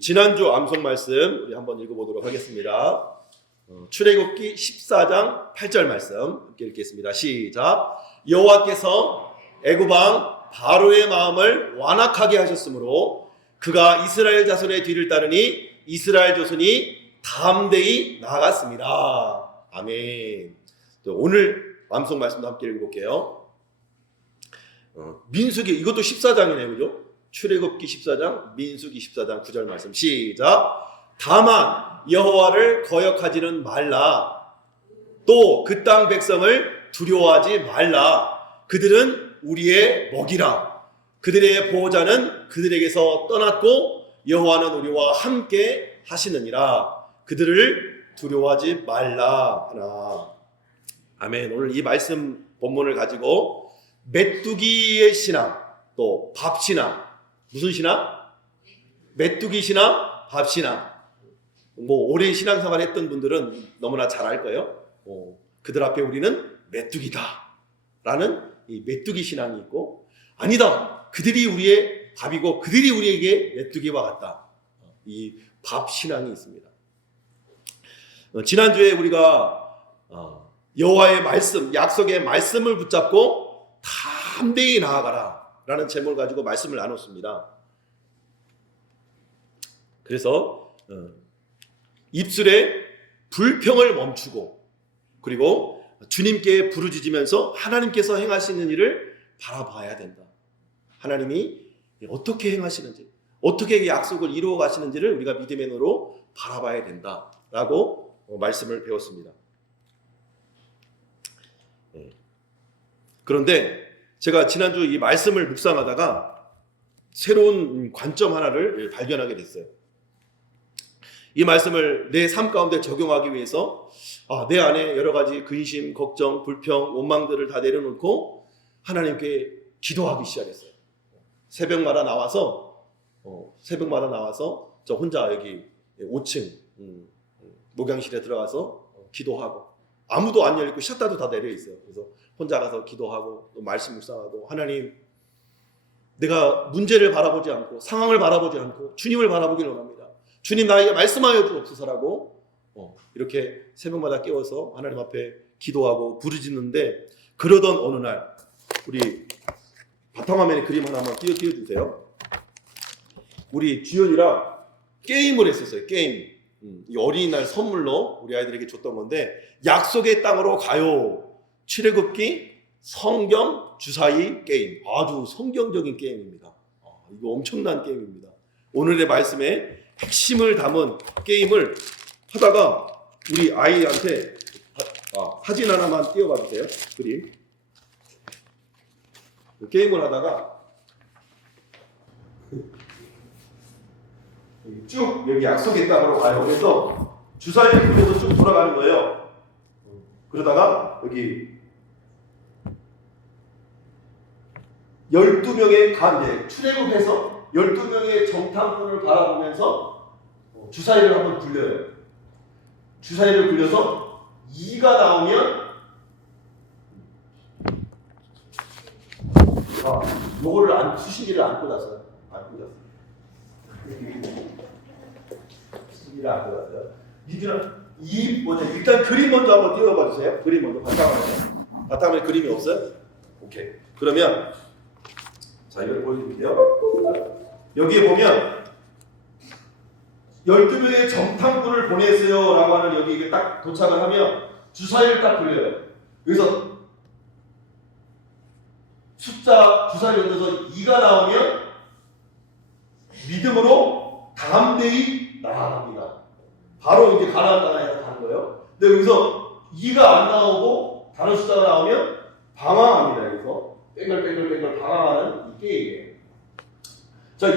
지난주 암송 말씀 우리 한번 읽어보도록 하겠습니다. 출애굽기 14장 8절 말씀 함께 읽겠습니다. 시작. 여호와께서 애굽 왕 바로의 마음을 완악하게 하셨으므로 그가 이스라엘 자손의 뒤를 따르니 이스라엘 조선이 담대히 나아갔습니다. 아멘. 오늘 암송 말씀도 함께 읽어볼게요. 민수기 이것도 14장이네요, 그죠? 출애굽기 14장, 민수기 14장 9절 말씀 시작. 다만 여호와를 거역하지는 말라. 또 그 땅 백성을 두려워하지 말라. 그들은 우리의 먹이라. 그들의 보호자는 그들에게서 떠났고 여호와는 우리와 함께 하시느니라. 그들을 두려워하지 말라 하나. 아멘. 오늘 이 말씀 본문을 가지고 메뚜기의 신앙, 또 밥신앙, 무슨 신앙? 메뚜기 신앙, 밥신앙. 오랜 신앙생활 했던 분들은 너무나 잘 알 거예요. 그들 앞에 우리는 메뚜기다 라는 이 메뚜기 신앙이 있고, 아니다, 그들이 우리의 밥이고 그들이 우리에게 메뚜기와 같다, 이 밥신앙이 있습니다. 지난주에 우리가 여호와의 말씀, 약속의 말씀을 붙잡고 담대히 나아가라 라는 제목을 가지고 말씀을 나눴습니다. 그래서 입술에 불평을 멈추고, 그리고 주님께 부르짖으면서 하나님께서 행하시는 일을 바라봐야 된다. 하나님이 어떻게 행하시는지, 어떻게 약속을 이루어 가시는지를 우리가 믿음의 눈으로 바라봐야 된다라고 말씀을 배웠습니다. 그런데 제가 지난주 이 말씀을 묵상하다가 새로운 관점 하나를 발견하게 됐어요. 이 말씀을 내 삶 가운데 적용하기 위해서 내 안에 여러 가지 근심, 걱정, 불평, 원망들을 다 내려놓고 하나님께 기도하기 시작했어요. 새벽마다 나와서 저 혼자 여기 5층 목양실에 들어가서 기도하고, 아무도 안 열리고 셔터도 다 내려 있어요. 그래서 혼자 가서 기도하고 또 말씀 묵상하고, 하나님, 내가 문제를 바라보지 않고 상황을 바라보지 않고 주님을 바라보기를 원합니다. 주님, 나에게 말씀하여 주옵소서라고 이렇게 새벽마다 깨워서 하나님 앞에 기도하고 부르짖는데, 그러던 어느 날 우리 바탕화면에 그림 하나만 띄워주세요. 우리 주연이랑 게임을 했었어요. 게임. 이 어린이날 선물로 우리 아이들에게 줬던 건데, 약속의 땅으로 가요. 출애굽기 성경 주사위 게임. 아주 성경적인 게임입니다. 이거 엄청난 게임입니다. 오늘의 말씀에 핵심을 담은 게임을 하다가 우리 아이한테 사진 하나만 띄워봐 주세요. 그림. 게임을 하다가 쭉 여기 약속의 땅으로 가요. 그래서 주사위를 굴려서 쭉 돌아가는 거예요. 그러다가 여기 12명의 가운데 출애굽해서 12명의 정탐꾼을 바라보면서 주사위를 한번 굴려요. 주사위를 굴려서 2가 나오면 요거를 수신기를 안고 잤어요. 수신기를 안고 잤어요. 니들은 일단 그림 먼저 한번 띄워봐 주세요. 그림 먼저 바탕화면에 그림이 없어요? 오케이. 그러면 자, 이걸 보여드릴게요. 여기에 보면 12명의 정탐꾼을 보냈어요 라고 하는, 여기 딱 도착을 하면 주사위를 딱 굴려요. 여기서 숫자 주사위를 얹어서 2가 나오면 믿음으로 담대히 나아갑니다. 바로 이제 가나안 땅에 가는 거예요. 근데 여기서 2가 안 나오고 다른 숫자가 나오면 방황합니다. 여기서 뺑글뺑글 방황하는 이 게임이에요. 자,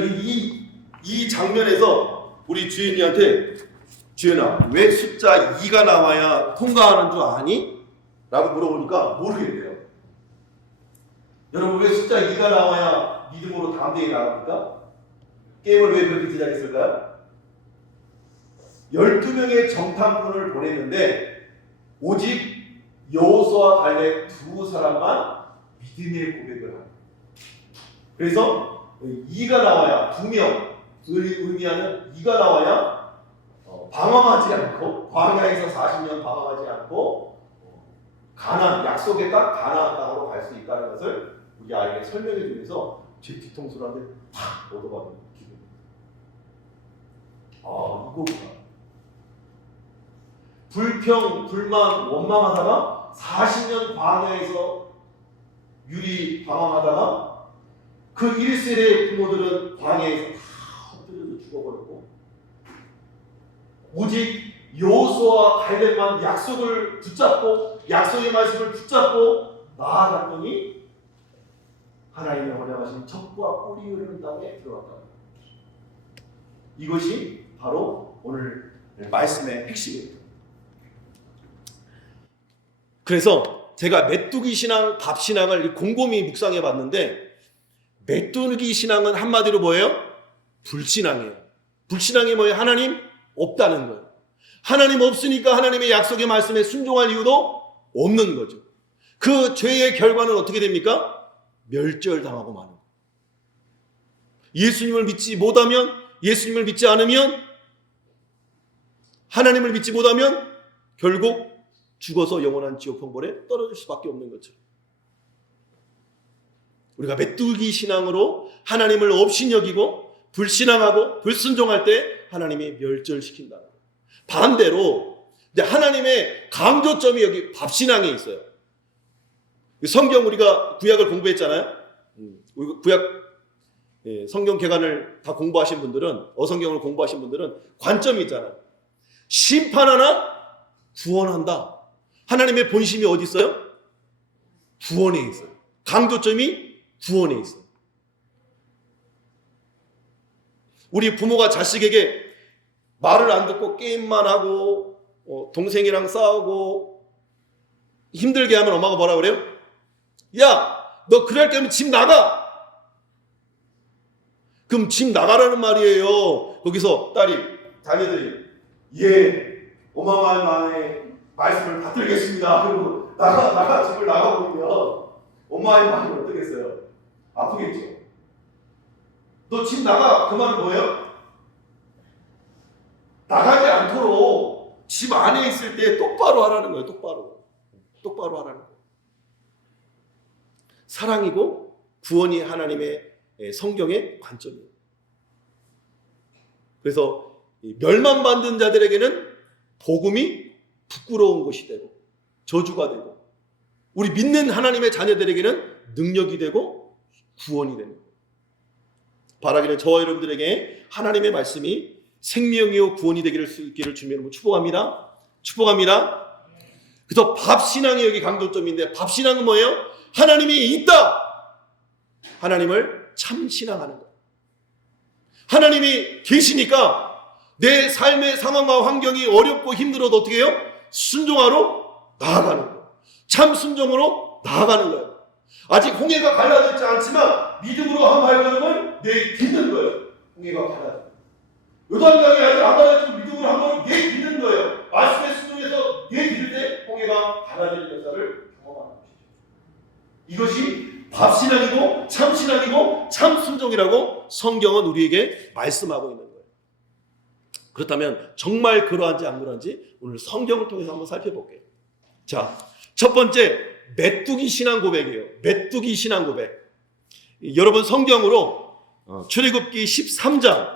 이 장면에서 우리 주인이한테, 주인아, 왜 숫자 2가 나와야 통과하는 줄 아니? 라고 물어보니까 모르겠대요. 여러분, 왜 숫자 2가 나와야 믿음으로 담대히 나갑니까? 게임을 왜 그렇게 시작했을까요? 12명의 정탐꾼을 보냈는데 오직 여호수아 갈렙 두 사람만 믿음의 고백을 합니다. 그래서 2가 나와야 2명, 의미하는 이가 나와야 방황하지 않고 광야에서 40년 방황하지 않고 가나안, 약속의 땅 가나안 땅으로 갈 수 있다는 것을 우리 아이에게 설명해 주면서 제 뒤통수를 한대 탁 얻어받는 기분입니다. 이거구나. 불평, 불만, 원망하다가 40년 광야에서 유리 방황하다가 그 1세대의 부모들은 광야에서 다 흩어져서 죽어버렸고 오직 여호수아와 갈렙만 약속을 붙잡고 약속의 말씀을 붙잡고 나아갔더니 하나님의 허락하신 젖과 꿀이 흐르는 땅에 들어갔다. 이것이 바로 오늘 말씀의 핵심입니다. 그래서 제가 메뚜기 신앙, 밥 신앙을 곰곰이 묵상해 봤는데 메뚜기 신앙은 한마디로 뭐예요? 불신앙이에요. 불신앙이 뭐예요? 하나님 없다는 거예요. 하나님 없으니까 하나님의 약속의 말씀에 순종할 이유도 없는 거죠. 그 죄의 결과는 어떻게 됩니까? 멸절당하고 마는 거예요. 예수님을 믿지 못하면, 예수님을 믿지 않으면, 하나님을 믿지 못하면 결국 죽어서 영원한 지옥 형벌에 떨어질 수밖에 없는 거죠. 우리가 메뚜기 신앙으로 하나님을 없이 여기고 불신앙하고 불순종할 때 하나님이 멸절시킨다. 반대로 하나님의 강조점이 여기 밥신앙에 있어요. 성경 우리가 구약을 공부했잖아요. 구약 성경 개관을 다 공부하신 분들은, 어성경을 공부하신 분들은 관점이 있잖아요. 심판하나 구원한다. 하나님의 본심이 어디 있어요? 구원에 있어요. 강조점이 구원에 있어요. 우리 부모가 자식에게 말을 안 듣고 게임만 하고 동생이랑 싸우고 힘들게 하면 엄마가 뭐라 그래요? 야, 너 그럴 거면 집 나가. 그럼 집 나가라는 말이에요. 거기서 자녀들이 예, 엄마의 말씀을 받들겠습니다. 그리고 집을 나가버리면 엄마의 마음이 어떻겠어요? 아프겠죠. 너 집 나가. 그 말은 뭐예요? 나가지 않도록 집 안에 있을 때 똑바로 하라는 거예요. 똑바로 하라는 거예요. 사랑이고 구원이 하나님의 성경의 관점이에요. 그래서 멸망받는 자들에게는 복음이 부끄러운 것이 되고 저주가 되고, 우리 믿는 하나님의 자녀들에게는 능력이 되고 구원이 되는 거예요. 바라기는 저와 여러분들에게 하나님의 말씀이 생명이요 구원이 되기를 수 있기를 주님으로 축복합니다. 축복합니다. 그래서 밥신앙이 여기 강조점인데, 밥신앙은 뭐예요? 하나님이 있다. 하나님을 참신앙하는 거예요. 하나님이 계시니까 내 삶의 상황과 환경이 어렵고 힘들어도 어떻게 해요? 순종하러 나아가는 거예요. 참 순종으로 나아가는 거예요. 아직 홍해가 갈라졌지 않지만 믿음으로 한 발걸음을 내딛는 거예요. 홍해가 갈라졌어요. 요단강이 아직 안 갈라지고 믿음으로 한 걸음 내딛는 거예요. 말씀의 순종에서 내딛을 때 홍해가 갈라지는 역사를 경험하는 것이죠. 이것이 밥신앙이고 참신앙이고 참순종이라고 성경은 우리에게 말씀하고 있는 거예요. 그렇다면 정말 그러한지 안 그러한지 오늘 성경을 통해서 한번 살펴볼게요. 자, 첫 번째 메뚜기 신앙 고백이에요. 메뚜기 신앙 고백. 여러분 성경으로 출애굽기 13장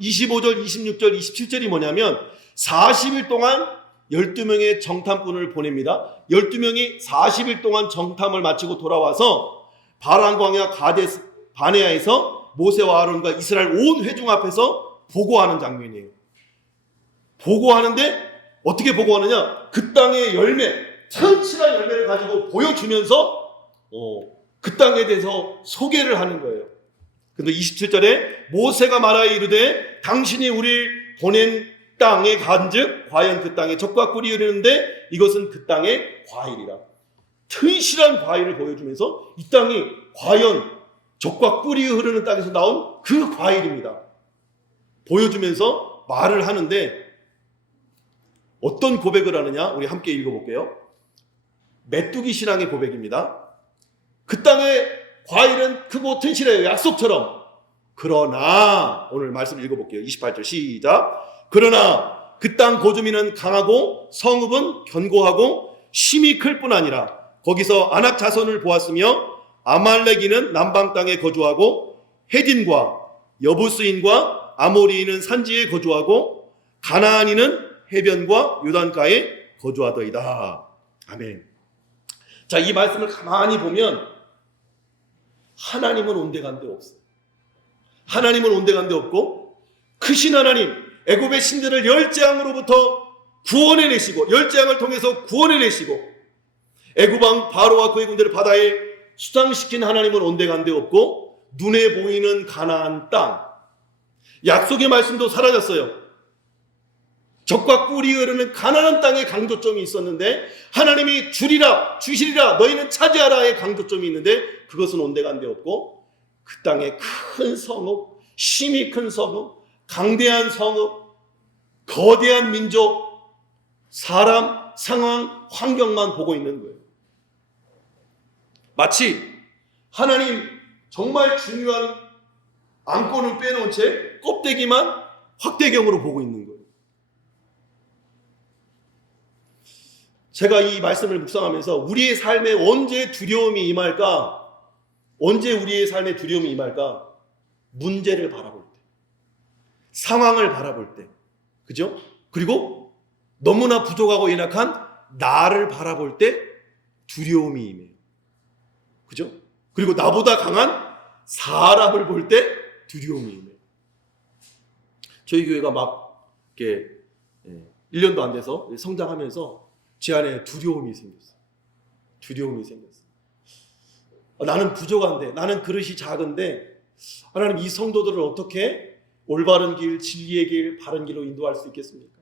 25절, 26절, 27절이 뭐냐면 40일 동안 12명의 정탐꾼을 보냅니다. 12명이 40일 동안 정탐을 마치고 돌아와서 바란 광야 가데스 바네아에서 모세와 아론과 이스라엘 온 회중 앞에서 보고하는 장면이에요. 보고하는데 어떻게 보고하느냐? 그 땅의 열매, 천칠한 열매를 가지고 보여주면서 그 땅에 대해서 소개를 하는 거예요. 근데 27절에 모세가 말하여 이르되 당신이 우리를 보낸 땅에 간즉 과연 그 땅에 젖과 꿀이 흐르는데 이것은 그 땅의 과일이라. 튼실한 과일을 보여주면서 이 땅이 과연 젖과 꿀이 흐르는 땅에서 나온 그 과일입니다. 보여주면서 말을 하는데 어떤 고백을 하느냐? 우리 함께 읽어볼게요. 메뚜기 신앙의 고백입니다. 그 땅의 과일은 크고 튼실해요. 약속처럼. 그러나 오늘 말씀을 읽어볼게요. 28절 시작. 그러나 그 땅 거주민은 강하고 성읍은 견고하고 힘이 클 뿐 아니라 거기서 아낙 자손을 보았으며 아말렉인은 남방 땅에 거주하고 헤딘과 여부스인과 아모리인은 산지에 거주하고 가나안인은 해변과 요단가에 거주하더이다. 아멘. 자, 이 말씀을 가만히 보면 하나님은 온데간데 없어요. 하나님은 온데간데 없고 크신 하나님, 애굽의 신들을 열재앙으로부터 구원해내시고 열재앙을 통해서 구원해내시고 애굽왕 바로와 그의 군대를 바다에 수장시킨 하나님은 온데간데 없고 눈에 보이는 가나안 땅, 약속의 말씀도 사라졌어요. 적과 꿀이 흐르는 가나안 땅에 강조점이 있었는데 하나님이 주시리라 너희는 차지하라의 강조점이 있는데 그것은 온데간데 없고 그 땅에 큰 성읍, 힘이 큰 성읍, 강대한 성읍, 거대한 민족, 사람, 상황, 환경만 보고 있는 거예요. 마치 하나님 정말 중요한 안건을 빼놓은 채 껍데기만 확대경으로 보고 있는 거예요. 제가 이 말씀을 묵상하면서 우리의 삶에 언제 두려움이 임할까? 언제 우리의 삶에 두려움이 임할까? 문제를 바라볼 때, 상황을 바라볼 때, 그죠? 그리고 너무나 부족하고 연약한 나를 바라볼 때 두려움이 임해요. 그죠? 그리고 나보다 강한 사람을 볼 때 두려움이 임해요. 저희 교회가 막 이렇게 1년도 안 돼서 성장하면서 제 안에 두려움이 생겼어요. 두려움이 생겼어요. 나는 부족한데, 나는 그릇이 작은데 하나님 이 성도들을 어떻게 올바른 길, 진리의 길, 바른 길로 인도할 수 있겠습니까?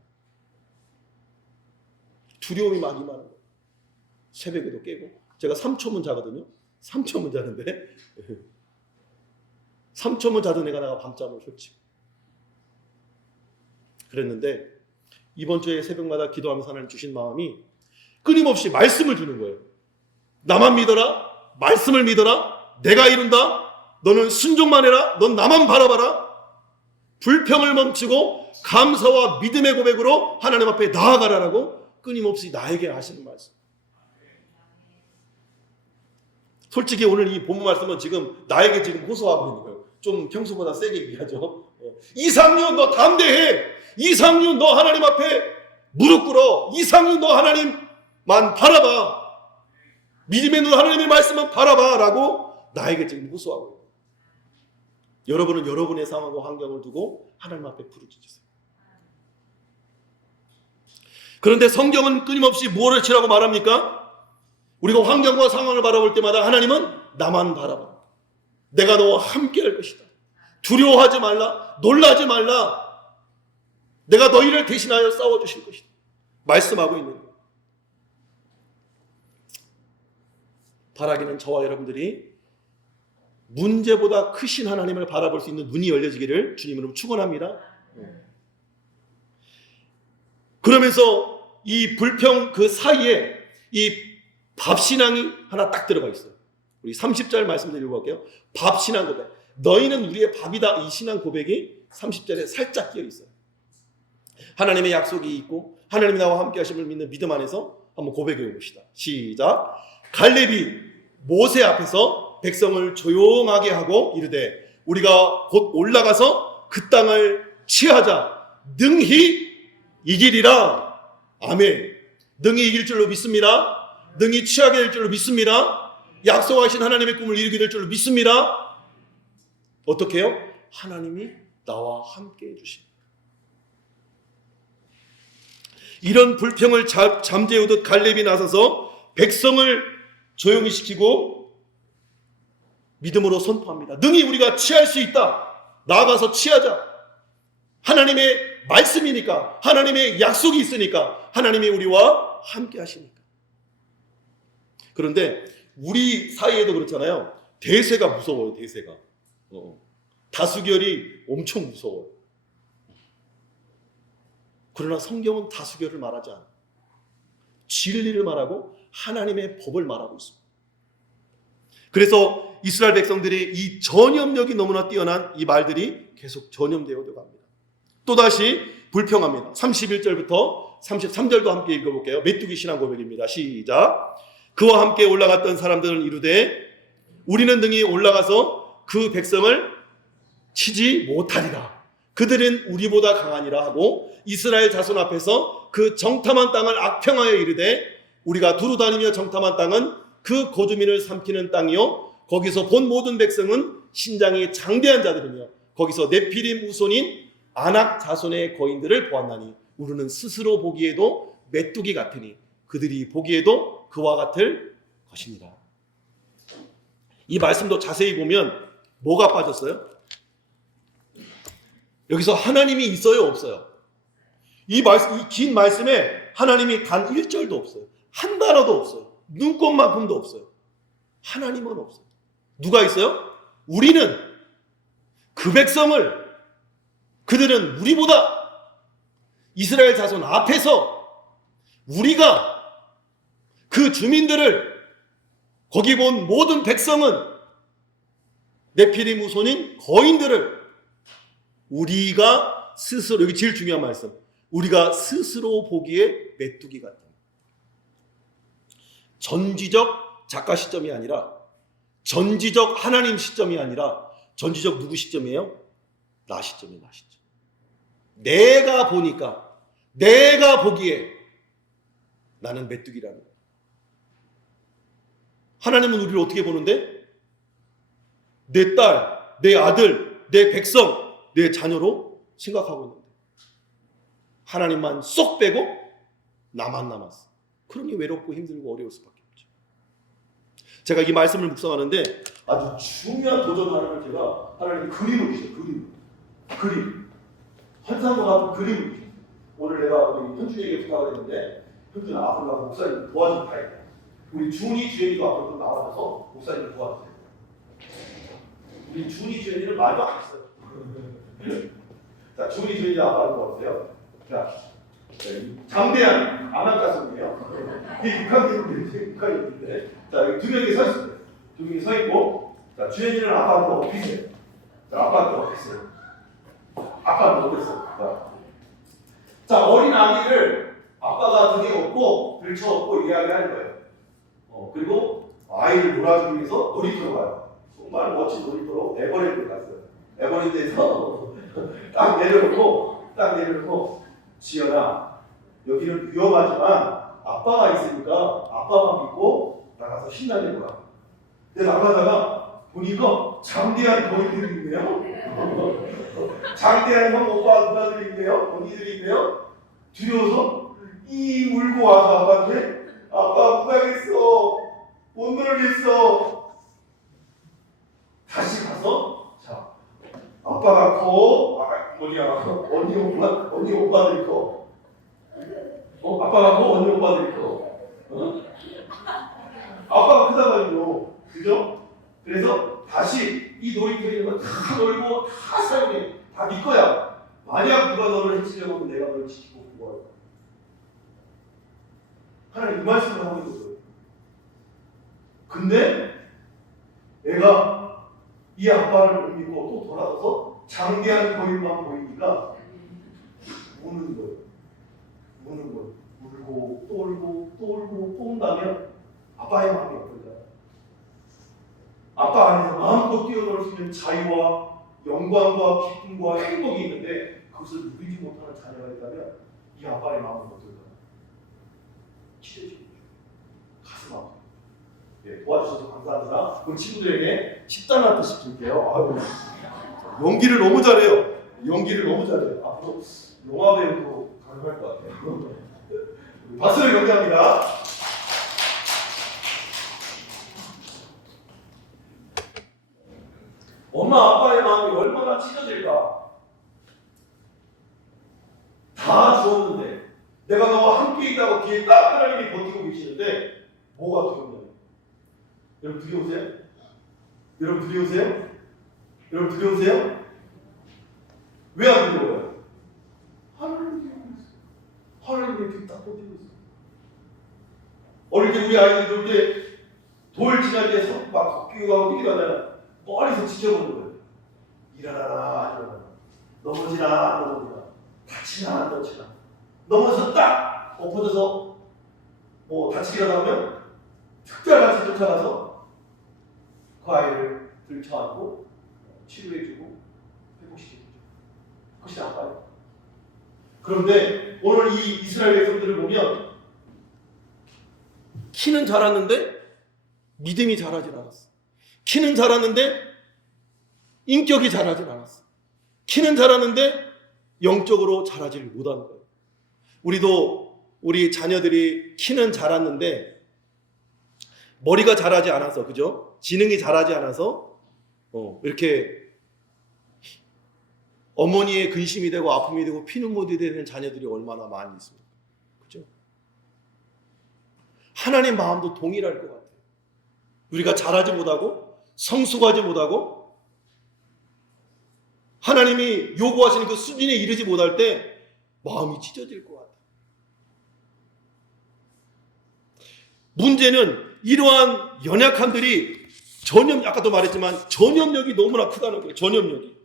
두려움이 많이 많은 거예요. 새벽에도 깨고 제가 3초문 자거든요. 3초문 자는데 3초문 자던 애가 나가 밤잠을 설치고 그랬는데 이번 주에 새벽마다 기도하면서 하나님 주신 마음이 끊임없이 말씀을 주는 거예요. 나만 믿어라. 말씀을 믿어라. 내가 이룬다. 너는 순종만 해라. 넌 나만 바라봐라. 불평을 멈추고 감사와 믿음의 고백으로 하나님 앞에 나아가라라고 끊임없이 나에게 하시는 말씀. 솔직히 오늘 이 본문 말씀은 지금 나에게 지금 호소하고 있는 거예요. 좀 평소보다 세게 얘기하죠. 이상윤 너 담대해. 이상윤 너 하나님 앞에 무릎 꿇어. 이상윤 너 하나님만 바라봐. 믿음의 눈 하나님의 말씀만 바라봐 라고 나에게 지금 호소하고 있는 거예요. 여러분은 여러분의 상황과 환경을 두고 하나님 앞에 부르짖으세요. 그런데 성경은 끊임없이 무엇을 치라고 말합니까? 우리가 환경과 상황을 바라볼 때마다 하나님은 나만 바라봐. 내가 너와 함께 할 것이다. 두려워하지 말라. 놀라지 말라. 내가 너희를 대신하여 싸워주실 것이다. 말씀하고 있는 거예요. 바라기는 저와 여러분들이 문제보다 크신 하나님을 바라볼 수 있는 눈이 열려지기를 주님으로 축원합니다. 그러면서 이 불평 그 사이에 이 밥신앙이 하나 딱 들어가 있어요. 우리 30절 말씀드리고 읽어볼게요. 밥신앙 고백. 너희는 우리의 밥이다. 이 신앙 고백이 30절에 살짝 끼어 있어요. 하나님의 약속이 있고 하나님이 나와 함께 하심을 믿는 믿음 안에서 한번 고백해 봅시다. 시작. 갈렙이 모세 앞에서 백성을 조용하게 하고 이르되 우리가 곧 올라가서 그 땅을 취하자. 능히 이기리라. 아멘. 능히 이길 줄로 믿습니다. 능히 취하게 될 줄로 믿습니다. 약속하신 하나님의 꿈을 이루게 될 줄로 믿습니다. 어떻게 해요? 하나님이 나와 함께 해주십니다. 이런 불평을 잠재우듯 갈렙이 나서서 백성을 조용히 시키고 믿음으로 선포합니다. 능히 우리가 취할 수 있다. 나아가서 취하자. 하나님의 말씀이니까, 하나님의 약속이 있으니까, 하나님이 우리와 함께 하시니까. 그런데 우리 사이에도 그렇잖아요. 대세가 무서워요. 대세가. 다수결이 엄청 무서워요. 그러나 성경은 다수결을 말하지 않아요. 진리를 말하고 하나님의 법을 말하고 있습니다. 그래서 이스라엘 백성들이 이 전염력이 너무나 뛰어난 이 말들이 계속 전염되어 갑니다. 또다시 불평합니다. 31절부터 33절도 함께 읽어볼게요. 메뚜기 신앙 고백입니다. 시작. 그와 함께 올라갔던 사람들은 이르되 우리는 등이 올라가서 그 백성을 치지 못하리라. 그들은 우리보다 강하니라 하고 이스라엘 자손 앞에서 그 정탐한 땅을 악평하여 이르되 우리가 두루 다니며 정탐한 땅은 그 거주민을 삼키는 땅이요 거기서 본 모든 백성은 신장이 장대한 자들이며 거기서 네피림 후손인 아낙 자손의 거인들을 보았나니 우리는 스스로 보기에도 메뚜기 같으니 그들이 보기에도 그와 같을 것이니라. 이 말씀도 자세히 보면 뭐가 빠졌어요? 여기서 하나님이 있어요, 없어요? 이 긴 말씀에 하나님이 단 1절도 없어요. 한 단어도 없어요. 눈꼽만큼도 없어요. 하나님은 없어요. 누가 있어요? 우리는 그 백성을 그들은 우리보다 이스라엘 자손 앞에서 우리가 그 주민들을 거기 본 모든 백성은 네피림 후손인 거인들을 우리가 스스로 여기 제일 중요한 말씀 우리가 스스로 보기에 메뚜기 같다. 전지적 작가 시점이 아니라 전지적 하나님 시점이 아니라 전지적 누구 시점이에요? 나 시점이에요. 나 시점. 내가 보니까 내가 보기에 나는 메뚜기라는 거예요. 하나님은 우리를 어떻게 보는데? 내 딸, 내 아들, 내 백성, 내 자녀로 생각하고 있는데 하나님만 쏙 빼고 나만 남았어. 그러니 외롭고 힘들고 어려울 수밖에 없죠. 제가 이 말씀을 묵상하는데 아주 중요한 도전 하나를 제가 하나님 그림을 주세요. 그림. 환상과 같은 그림을 주세요. 오늘 내가 우리 현준이에게 부탁을 했는데 현준아 앞으로 가서 목사님 도와주면 다행이다. 우리 준이 주연이도 앞으로 좀 나와서 목사님 도와주세요. 우리 준이 주연이는 말도 안 했어요. 자, 준이 주연이 아빠를 도와주세요. 자, 장대한 아낙가슴이에요. 이게 북한인인데 자, 여기 두 명이 서 있어요. 두 명이 서 있고 자, 주연이는 아빠한테 어피세요. 자, 아빠한테 어피세요. 아빠는 어땠어? 자, 어린 아기를 아빠가 등에 업고 들쳐업고 이야기하는 거예요. 그리고 아이를 놀아주기 위해서 놀이터로 가요. 정말 멋진 놀이터로 에버랜드 갔어요. 에버랜드에서 딱 내려놓고 지연아 여기는 위험하지만 아빠가 있으니까 아빠만 믿고 나가서 신나게 놀아. 근데 나가다가 보니까 장대한 거인들이 있네요. 장대한 형 오빠 누나들이 있네요. 언니들이 있네요. 두려워서 이 울고 와서 아빠한테 아빠 못 가겠어. 못 놀겠어. 다시 가서 자 아빠가 커. 언니 오빠들이 커. 아빠가 커. 언니 오빠들이 커. 아빠가 크다고요. 그죠? 그래서 다시 이 놀이터에 있는 거 다 놀고 다 사용해. 다 네 거야. 만약 누가 너를 해치려고 하면 내가 너를 지키고 구원할 거야. 하나님 이 말씀을 하고 있는 거예요. 근데 내가 이 아빠를 못 믿고 또 돌아서서 장대한 거인만 보이니까 우는 거예요. 울고 또 울고 또 울고 또 운다면 아빠의 마음이 어떨까요? 아빠 안에서 마음껏 뛰어놀 수 있는 자유와 영광과 기쁨과 행복이 있는데 그것을 누리지 못하는 자녀가 있다면 이 아빠의 마음은 어떨까요? 기대죠. 가슴 아파. 예, 도와주셔서 감사합니다. 우리 친구들에게 식단한 뜻이 줄게요. 아유, 연기를 너무 잘해요. 앞으로 영화 배우도 가능할 것 같아요. 박수를 경례합니다. 엄마 아빠의 마음이 얼마나 찢어질까? 다 주었는데 내가 너와 함께 있다고 뒤에 딱 하나님이 버티고 계시는데 뭐가 두렵냐? 여러분 두려우세요? 왜 안 두려워요? 하나님이 이렇게 딱 버티고 있어요. 어릴 때 우리 아이들 놀 때 돌 지날 때막 걷기고 뛰기하면 멀리서 지켜보는 거예요. 일어나라, 일어나라. 넘어지나, 넘어지나. 다치나, 안 다치나. 넘어서 딱 엎어져서 뭐 다치기라도 하면 특별같이 쫓아가서 그 아이를 들쳐안고 치료해주고 회복시켜주죠. 그것이 아빠예요. 그런데 오늘 이 이스라엘 백성들을 보면 키는 자랐는데 믿음이 자라진 않았어. 키는 자랐는데 인격이 자라진 않았어. 키는 자랐는데 영적으로 자라질 못하는 거예요. 우리도 우리 자녀들이 키는 자랐는데 머리가 자라지 않아서, 그죠? 지능이 자라지 않아서 이렇게 어머니의 근심이 되고 아픔이 되고 피눈물이 되는 자녀들이 얼마나 많이 있습니까? 그죠? 하나님 마음도 동일할 것 같아요. 우리가 자라지 못하고 성숙하지 못하고 하나님이 요구하시는 그 수준에 이르지 못할 때 마음이 찢어질 것 같아요. 문제는 이러한 연약함들이 아까도 말했지만 전염력이 너무나 크다는 거예요. 전염력이.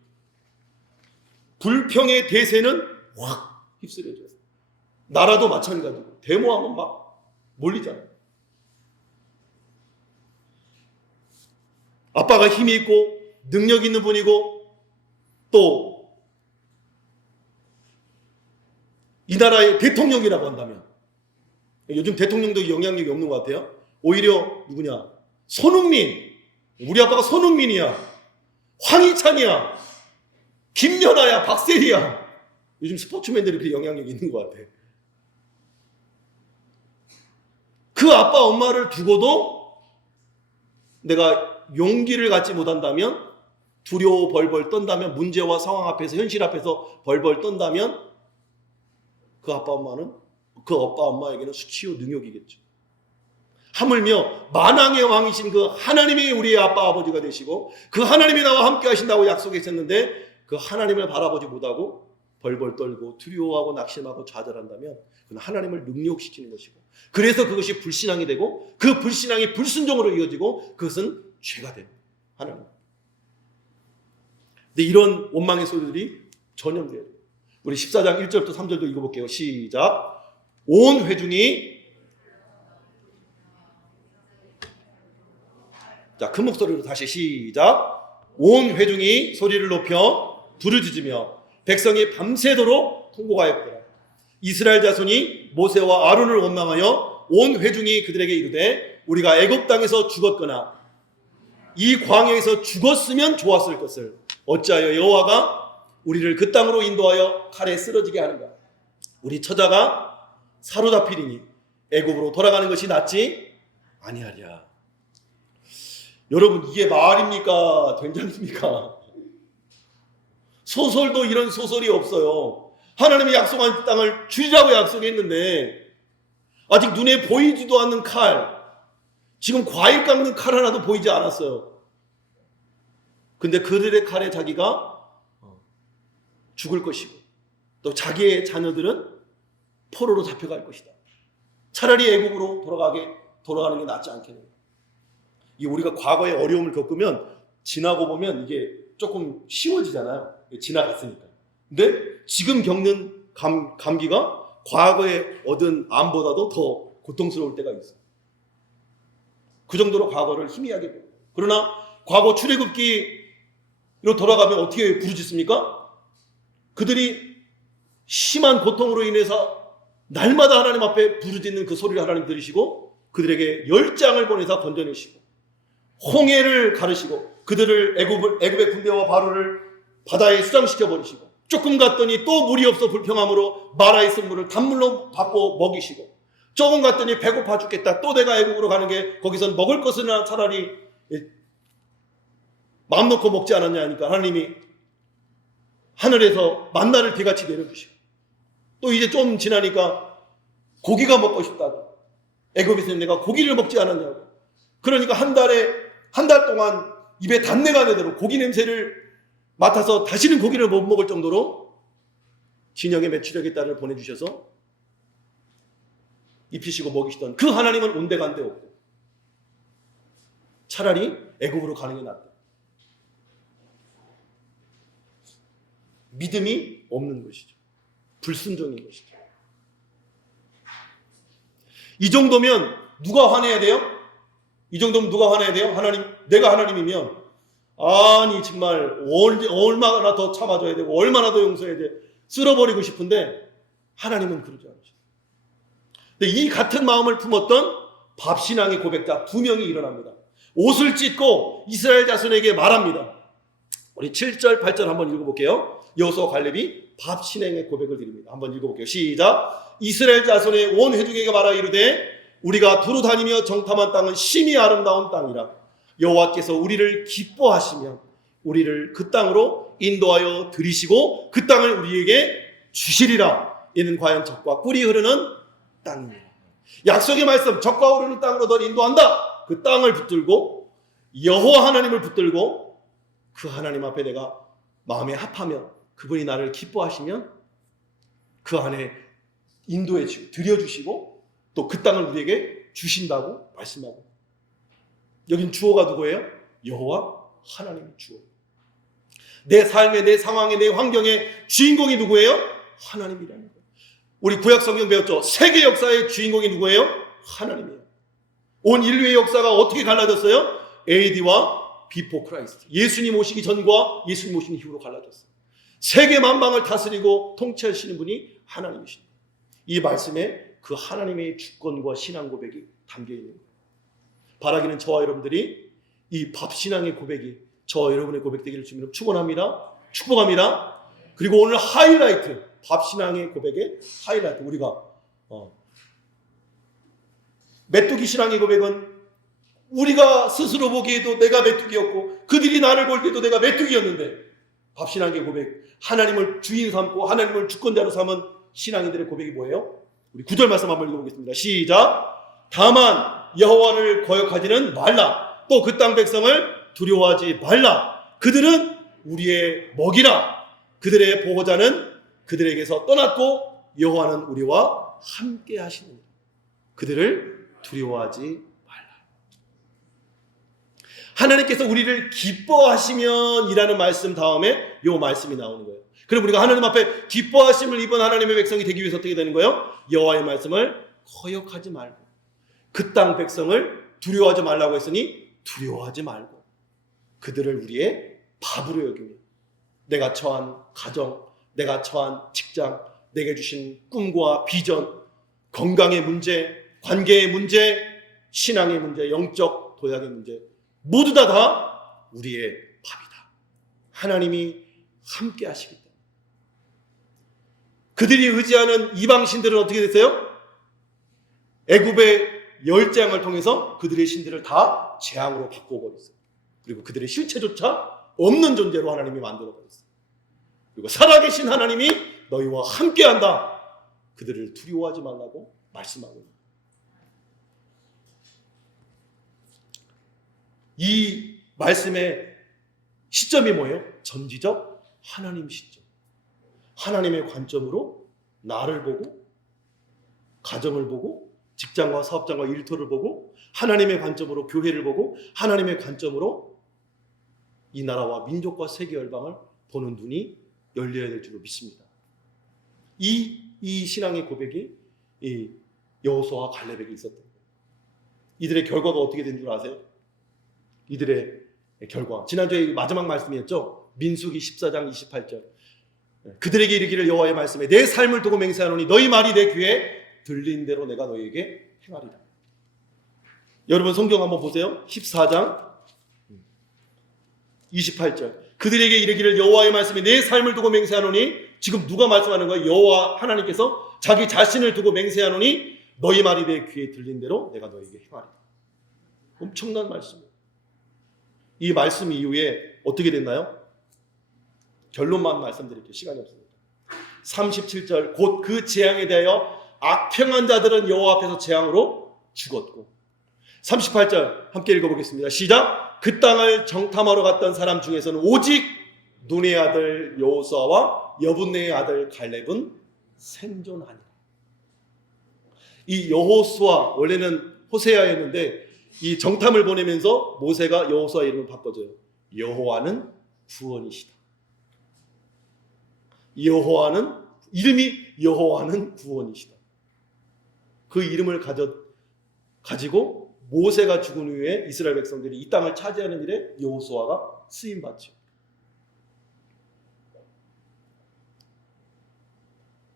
불평의 대세는 확 휩쓸려져요. 나라도 마찬가지고 데모하면 막 몰리잖아요. 아빠가 힘이 있고 능력 있는 분이고 또 이 나라의 대통령이라고 한다면, 요즘 대통령도 영향력이 없는 것 같아요. 오히려 누구냐? 손흥민. 우리 아빠가 손흥민이야. 황희찬이야. 김연아야. 박세리야. 요즘 스포츠맨들이 그 영향력이 있는 것 같아. 그 아빠 엄마를 두고도 내가 용기를 갖지 못한다면, 두려워 벌벌 떤다면, 문제와 상황 앞에서, 현실 앞에서 벌벌 떤다면 그 아빠 엄마에게는 수치요 능욕이겠죠. 하물며 만왕의 왕이신 그 하나님이 우리의 아빠 아버지가 되시고 그 하나님이 나와 함께 하신다고 약속하셨는데 그 하나님을 바라보지 못하고 벌벌 떨고 두려워하고 낙심하고 좌절한다면 그건 하나님을 능욕시키는 것이고, 그래서 그것이 불신앙이 되고 그 불신앙이 불순종으로 이어지고 그것은 죄가 됩니다. 하나님. 근데 이런 원망의 소리들이 전염돼요. 우리 14장 1절부터 3절도 읽어볼게요. 시작. 온 회중이, 자, 큰 목소리로 다시 시작. 온 회중이 소리를 높여 부르짖으며 백성이 밤새도록 통곡하였더라. 이스라엘 자손이 모세와 아론을 원망하여 온 회중이 그들에게 이르되 우리가 애굽 땅에서 죽었거나 이 광야에서 죽었으면 좋았을 것을 어찌하여 여호와가 우리를 그 땅으로 인도하여 칼에 쓰러지게 하는가? 우리 처자가 사로잡히리니 애굽으로 돌아가는 것이 낫지 아니하랴. 여러분, 이게 말입니까? 된장입니까? 소설도 이런 소설이 없어요. 하나님이 약속한 땅을 주리라고 약속했는데 아직 눈에 보이지도 않는 칼, 지금 과일 깎는 칼 하나도 보이지 않았어요. 근데 그들의 칼에 자기가 죽을 것이고 또 자기의 자녀들은 포로로 잡혀갈 것이다. 차라리 애국으로 돌아가는 게 낫지 않겠느냐. 이 우리가 과거에 어려움을 겪으면 지나고 보면 이게 조금 쉬워지잖아요. 지나갔으니까. 근데 지금 겪는 감기가 과거에 얻은 암보다도 더 고통스러울 때가 있어요. 그 정도로 과거를 희미하게 보여요. 그러나 과거 출애굽기로 돌아가면 어떻게 부르짖습니까? 그들이 심한 고통으로 인해서 날마다 하나님 앞에 부르짖는 그 소리를 하나님 들으시고 그들에게 열장을 보내서 건져내시고 홍해를 가르시고 그들을 애굽의 군대와 바로를 바다에 수장시켜 버리시고, 조금 갔더니 또 물이 없어 불평함으로 마라에 있은 물을 단물로 바꿔 먹이시고, 조금 갔더니 배고파 죽겠다, 또 내가 애굽으로 가는 게 거기선 먹을 것이나 차라리 마음 놓고 먹지 않았냐 하니까 하나님이 하늘에서 만나를 비같이 내려주시고, 또 이제 좀 지나니까 고기가 먹고 싶다고, 애굽에서 내가 고기를 먹지 않았냐고. 그러니까 한 달 동안 입에 단내가 나도록 고기 냄새를 맡아서 다시는 고기를 못 먹을 정도로 진영의 매출액의 딸을 보내주셔서 입히시고 먹이시던 그 하나님은 온데간데 없고, 차라리 애굽으로 가는 게 낫다. 믿음이 없는 것이죠. 불순종인 것이죠. 이 정도면 누가 화내야 돼요? 이 정도면 누가 화내야 돼요? 하나님, 내가 하나님이면 아니 정말 얼마나 더 참아줘야 되고 얼마나 더 용서해야 돼. 쓸어버리고 싶은데 하나님은 그러지 않으셨어요. 근데 이 같은 마음을 품었던 밥신앙의 고백자 2명이 일어납니다. 옷을 찢고 이스라엘 자손에게 말합니다. 우리 7절 8절 한번 읽어볼게요. 여호수아 갈렙이 밥신앙의 고백을 드립니다. 한번 읽어볼게요. 시작. 이스라엘 자손의 온 회중에게 말하 이르되 우리가 두루 다니며 정탐한 땅은 심히 아름다운 땅이라. 여호와께서 우리를 기뻐하시면 우리를 그 땅으로 인도하여 들이시고 그 땅을 우리에게 주시리라. 이는 과연 젖과 꿀이 흐르는 땅이라. 약속의 말씀, 젖과 흐르는 땅으로 널 인도한다. 그 땅을 붙들고 여호와 하나님을 붙들고 그 하나님 앞에 내가 마음에 합하면 그분이 나를 기뻐하시면 그 안에 인도해 주시고 들여주시고 또 그 땅을 우리에게 주신다고 말씀하고, 여긴 주어가 누구예요? 여호와 하나님이 주어. 내 삶의, 내 상황의, 내 환경의 주인공이 누구예요? 하나님이라는 거예요. 우리 구약 성경 배웠죠? 세계 역사의 주인공이 누구예요? 하나님이에요. 온 인류의 역사가 어떻게 갈라졌어요? AD와 Before Christ. 예수님 오시기 전과 예수님 오시는 이후로 갈라졌어요. 세계 만방을 다스리고 통치하시는 분이 하나님이십니다. 이 말씀에 그 하나님의 주권과 신앙 고백이 담겨 있는 거예요. 바라기는 저와 여러분들이 이 밥신앙의 고백이 저와 여러분의 고백 되기를 주님으로 축원합니다. 축복합니다. 그리고 오늘 하이라이트, 밥신앙의 고백의 하이라이트, 우리가 메뚜기 신앙의 고백은 우리가 스스로 보기에도 내가 메뚜기였고 그들이 나를 볼 때도 내가 메뚜기였는데, 밥신앙의 고백, 하나님을 주인 삼고 하나님을 주권자로 삼은 신앙인들의 고백이 뭐예요? 우리 9절 말씀 한번 읽어보겠습니다. 시작. 다만 여호와를 거역하지는 말라. 또 그 땅 백성을 두려워하지 말라. 그들은 우리의 먹이라. 그들의 보호자는 그들에게서 떠났고 여호와는 우리와 함께 하시느니라. 그들을 두려워하지 말라. 하나님께서 우리를 기뻐하시면 이라는 말씀 다음에 이 말씀이 나오는 거예요. 그럼 우리가 하나님 앞에 기뻐하심을 입은 하나님의 백성이 되기 위해서 어떻게 되는 거예요? 여호와의 말씀을 거역하지 말고 그 땅 백성을 두려워하지 말라고 했으니 두려워하지 말고 그들을 우리의 밥으로 여기며 내가 처한 가정, 내가 처한 직장, 내게 주신 꿈과 비전, 건강의 문제, 관계의 문제, 신앙의 문제, 영적 도약의 문제 모두 다 우리의 밥이다. 하나님이 함께 하시기 때문에. 그들이 의지하는 이방신들은 어떻게 됐어요? 애굽의 열재앙을 통해서 그들의 신들을 다 재앙으로 바꿔버렸어요. 그리고 그들의 실체조차 없는 존재로 하나님이 만들어버렸어요. 그리고 살아계신 하나님이 너희와 함께한다. 그들을 두려워하지 말라고 말씀하고 있습니다. 이 말씀의 시점이 뭐예요? 전지적 하나님 시점. 하나님의 관점으로 나를 보고 가정을 보고 직장과 사업장과 일터를 보고 하나님의 관점으로 교회를 보고 하나님의 관점으로 이 나라와 민족과 세계 열방을 보는 눈이 열려야 될 줄로 믿습니다. 이 신앙의 고백이 이 여호수아와 갈렙에게 있었던 거예요. 이들의 결과가 어떻게 된 줄 아세요? 이들의 결과, 지난주에 마지막 말씀이었죠. 민수기 14장 28절. 그들에게 이르기를 여호와의 말씀에 내 삶을 두고 맹세하노니 너희 말이 내 귀에 들린 대로 내가 너희에게 행하리라. 여러분 성경 한번 보세요. 14장 28절. 그들에게 이르기를 여호와의 말씀에 내 삶을 두고 맹세하노니, 지금 누가 말씀하는 거예요? 여호와 하나님께서 자기 자신을 두고 맹세하노니 너희 말이 내 귀에 들린 대로 내가 너희에게 행하리라. 엄청난 말씀이에요. 이 말씀 이후에 어떻게 됐나요? 결론만 말씀드릴게요. 시간이 없습니다. 37절. 곧 그 재앙에 대하여 악평한 자들은 여호와 앞에서 재앙으로 죽었고. 38절 함께 읽어보겠습니다. 시작. 그 땅을 정탐하러 갔던 사람 중에서는 오직 눈의 아들 여호수아와 여분네의 아들 갈렙은 생존하니라. 이 여호수아, 원래는 호세아였는데 이 정탐을 보내면서 모세가 여호수아 이름을 바꿔줘요. 여호와는 구원이시다. 여호와는 이름이 여호와는 구원이시다. 그 이름을 가지고 모세가 죽은 후에 이스라엘 백성들이 이 땅을 차지하는 일에 여호수아가 쓰임 받죠.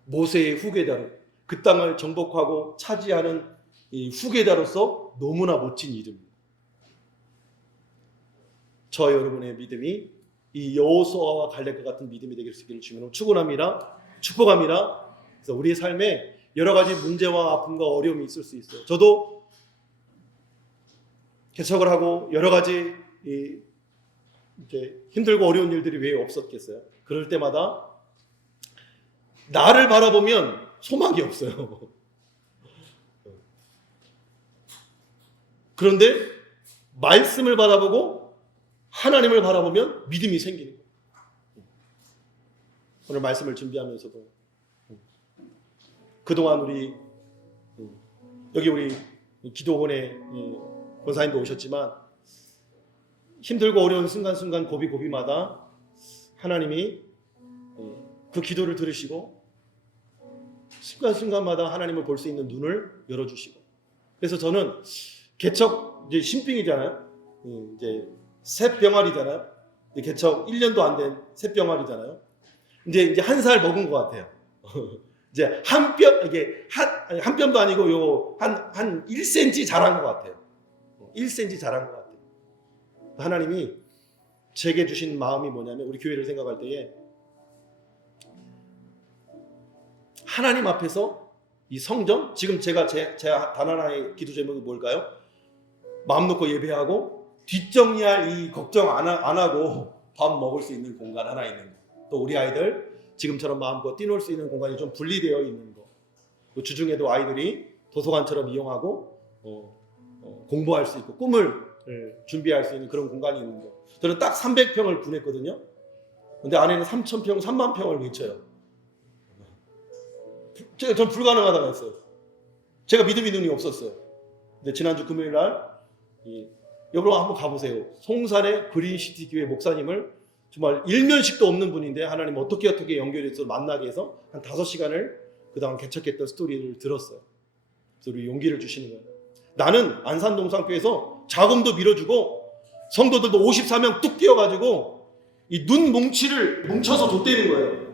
모세의 후계자로 그 땅을 정복하고 차지하는 이 후계자로서 너무나 멋진 이름입니다. 저 여러분의 믿음이 이 여호수아와 갈렙과 같은 믿음이 되길 수 있기를 주님으로 축원합니다. 축복합니다. 그래서 우리의 삶에 여러 가지 문제와 아픔과 어려움이 있을 수 있어요. 저도 개척을 하고 여러 가지 이제 힘들고 어려운 일들이 왜 없었겠어요? 그럴 때마다 나를 바라보면 소망이 없어요. 그런데 말씀을 바라보고 하나님을 바라보면 믿음이 생기는 거예요. 오늘 말씀을 준비하면서도 그동안 여기 우리 기도원에 권사님도 오셨지만 힘들고 어려운 순간순간 고비고비마다 하나님이 그 기도를 들으시고 순간순간마다 하나님을 볼 수 있는 눈을 열어주시고, 그래서 저는 개척 이제 신빙이잖아요. 이제 새 병아리잖아요. 개척 1년도 안 된 새 병아리잖아요. 이제 한 살 먹은 것 같아요. 이제 한 뼘도 아니고 한 1cm 자란 것 같아요. 1cm 자란 것 같아요. 하나님이 제게 주신 마음이 뭐냐면, 우리 교회를 생각할 때에 하나님 앞에서 이 성전, 지금 제가 단 하나의 기도 제목이 뭘까요? 마음 놓고 예배하고 뒷정리할 이 걱정 안 하고 밥 먹을 수 있는 공간 하나 있는 거. 또 우리 아이들 지금처럼 마음껏 뛰놀 수 있는 공간이 좀 분리되어 있는 거. 또 주중에도 아이들이 도서관처럼 이용하고 공부할 수 있고 꿈을 준비할 수 있는 그런 공간이 있는 거. 저는 딱 300평을 구했거든요. 근데 안에는 3,000평, 3만 평을 외쳐요. 전 불가능하다고 했어요. 제가 믿음이 눈이 없었어요. 근데 지난주 금요일 날 여러분 한번 가보세요. 송산의 그린시티 교회 목사님을 정말 일면식도 없는 분인데 하나님 어떻게 연결해서 만나게 해서 한 5시간을 그동안 개척했던 스토리를 들었어요. 그래서 우리 용기를 주시는 거예요. 나는 안산동산교회에서 자금도 밀어주고 성도들도 54명 뚝 뛰어가지고 이 눈 뭉치를 뭉쳐서 줬대는 거예요.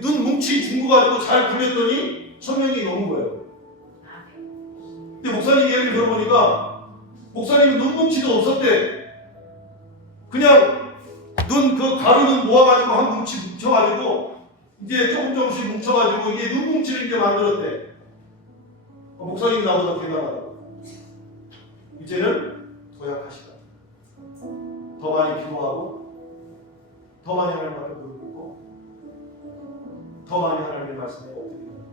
눈 뭉치 준 거 가지고 잘 굴렸더니 1,000명이 넘은 거예요. 근데 목사님 이야기를 들어보니까 목사님이 눈 뭉치도 없었대. 그냥 눈 그 가루는 모아가지고 한 뭉치 뭉쳐가지고 이제 조금씩 뭉쳐가지고 이게 눈 뭉치를 이제 만들었대. 목사님이 나보다 대단하다고. 이제는 더 약하시다. 더 많이 기도하고 더 많이 하나님을 부르고 더 많이 하나님의 말씀에 엎드리고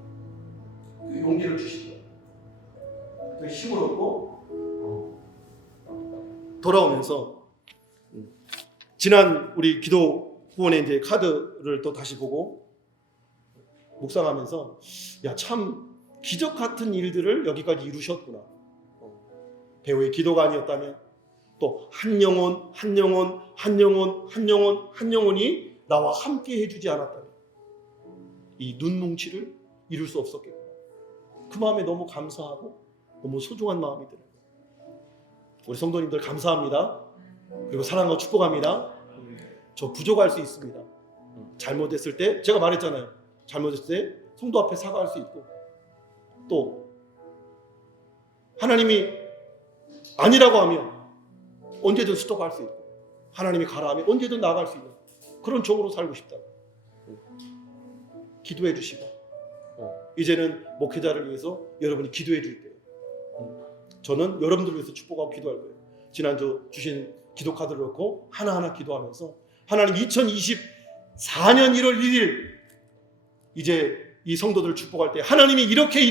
그 용기를 주시고 그 힘을 얻고 돌아오면서 지난 우리 기도 후원의 이제 카드를 또 다시 보고 묵상하면서 야, 참 기적 같은 일들을 여기까지 이루셨구나. 배우의 기도가 아니었다면 또 한 영혼이 나와 함께 해주지 않았다면 이 눈뭉치를 이룰 수 없었겠구나. 그 마음에 너무 감사하고 너무 소중한 마음이 들어요. 우리 성도님들 감사합니다. 그리고 사랑하고 축복합니다. 저 부족할 수 있습니다. 잘못했을 때 제가 말했잖아요. 잘못했을 때 성도 앞에 사과할 수 있고 또 하나님이 아니라고 하면 언제든 스톱할 수 있고 하나님이 가라 하면 언제든 나아갈 수 있는 그런 종으로 살고 싶다. 기도해 주시고 이제는 목회자를 위해서 여러분이 기도해 줄 때요. 저는 여러분들을 위해서 축복하고 기도할 거예요. 지난주 주신 기도 카드를 넣고 하나하나 기도하면서 하나님 2024년 1월 1일 이제 이 성도들을 축복할 때 하나님이 이렇게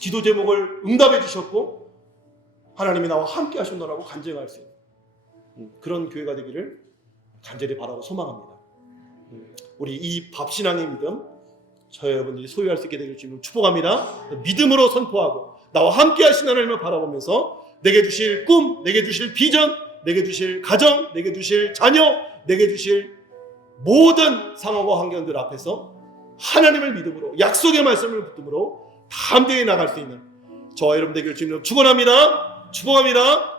기도 제목을 응답해 주셨고 하나님이 나와 함께 하셨노라고 간증할 수 있는 그런 교회가 되기를 간절히 바라고 소망합니다. 우리 이 밥신앙의 믿음 저 여러분들이 소유할 수 있게 되길 주님 축복합니다. 믿음으로 선포하고 나와 함께 하신 하나님을 바라보면서 내게 주실 꿈, 내게 주실 비전, 내게 주실 가정, 내게 주실 자녀, 내게 주실 모든 상황과 환경들 앞에서 하나님을 믿음으로, 약속의 말씀을 붙들므로 담대히 나갈 수 있는 저와 여러분 되기를 주님으로 축원합니다. 축복합니다.